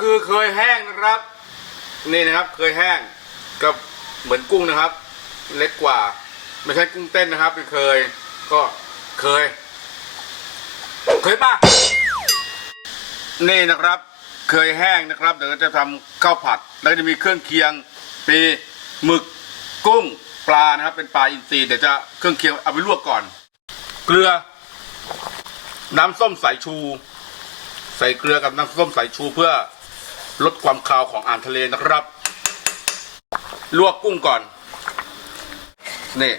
คือเคยแห้งนะครับ นี่นะครับเคยแห้งก็เหมือนกุ้งนะครับ เล็กกว่า ไม่ใช่กุ้งเต้นนะครับเป็นเคย ก็เคย เคยป่ะนี่นะครับ เคยแห้งนะครับ เดี๋ยวจะทำข้าวผัด แล้วจะมีเครื่องเคียงปีหมึกกุ้งปลานะครับ เป็นปลาอินทรีเดี๋ยวจะเครื่องเคียงเอาไปลวกก่อน เกลือ น้ำส้มสายชู ใส่เกลือกับน้ำส้มสายชูเพื่อ ลดความคาวของอาหารทะเลนะครับ ลวกกุ้งก่อน นี่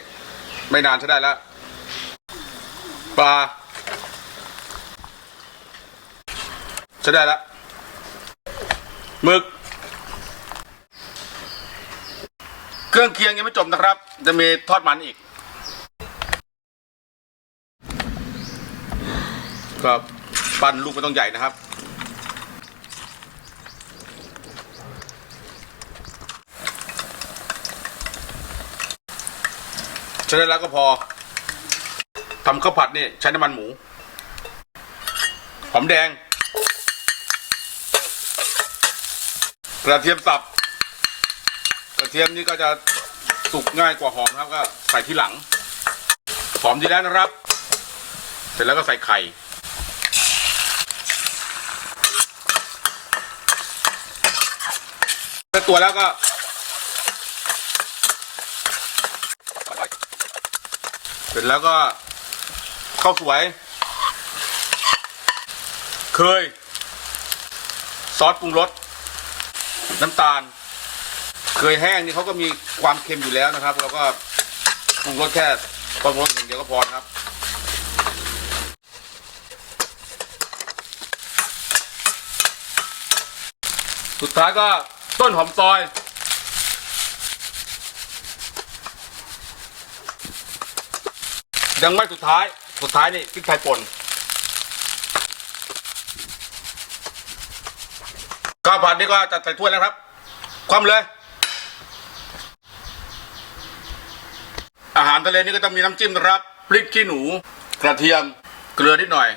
ไม่นานใช้ได้แล้ว ปลาใช้ได้แล้วหมึก เครื่องเคียงยังไม่จบนะครับ จะมีทอดมันอีกก็ปั้นลูกไม่ต้องใหญ่นะครับ ใช้ได้แล้วก็พอทำข้าวผัดนี่ใช้น้ำมันหมู หอมแดง กระเทียมสับ กระเทียมนี่ก็จะสุกง่ายกว่าหอมครับก็ใส่ที่หลัง หอมดีแล้วนะครับ เสร็จแล้วก็ใส่ไข่ ตัวแล้วก็ เสร็จแล้วก็ข้าวสวย เคย ซอสปรุงรสน้ำตาล เคยแห้งนี่เขาก็มีความเค็มอยู่แล้วนะครับเราก็ปรุงรสแค่ปรุงรสอย่างเดียวก็พอครับสุดท้ายก็ต้นหอมซอย ยังไม่สุดท้าย สุดท้ายนี่พริกไทยป่นข้าวผัดนี่ก็จัดใส่ถ้วยแล้วครับ ความเลย อาหารทะเลนี่ก็ต้องมีน้ำจิ้มนะครับพริกขี้หนู กระเทียม เกลือนิดหน่อย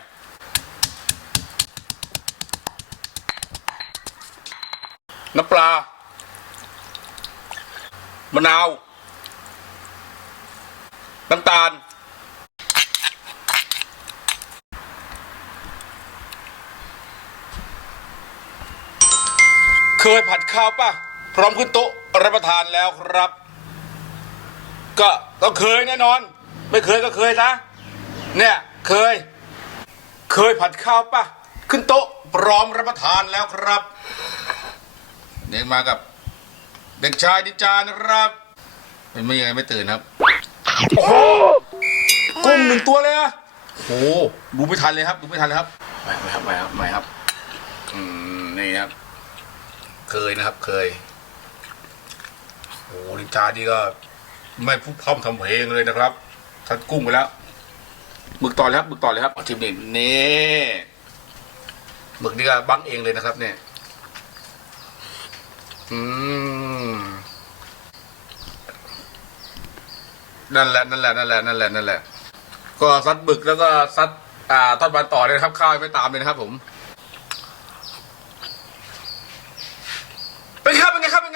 น้ำปลามะนาว น้ำตาล เคยผัดข้าวป่ะ พร้อมขึ้นโต๊ะรับประทานแล้วครับ ก็ก็เคยแน่นอน ไม่เคยก็เคยนะเนี่ยเคย เคยผัดข้าวป่ะ ขึ้นโต๊ะพร้อมรับประทานแล้วครับเนี่ยมากับ เด็กชายดิจานะครับเป็นไม่ยังไงไม่ตื่นครับโอ้โหกุ้งหนึ่งตัวเลยอะโอ้โหดูไม่ทันเลยครับดูไม่ทันเลยครับไม่ไม่ครับไม่ครับไม่ครับอืมนี่ครับ เคยนะครับ เคยโอ้โหดิจานี่ก็ ไม่พูดพร่ำทำเพลงเลยนะครับทัดกุ้งไปแล้วหมึกต่อเลยครับหมึกต่อเลยครับเอทีมนี้นี่หมึกนี่ก็บังเองเลยนะครับ เนี่ย อืมนั่นแหละนั่นแหละนั่นแหละนั่นแหละนั่นแหละ ก็ซัดบึกแล้วก็ซัดอ่าทอดมันต่อเลยครับ ข้าวยังไม่ตามเลยนะครับผม খাবেন খাবেন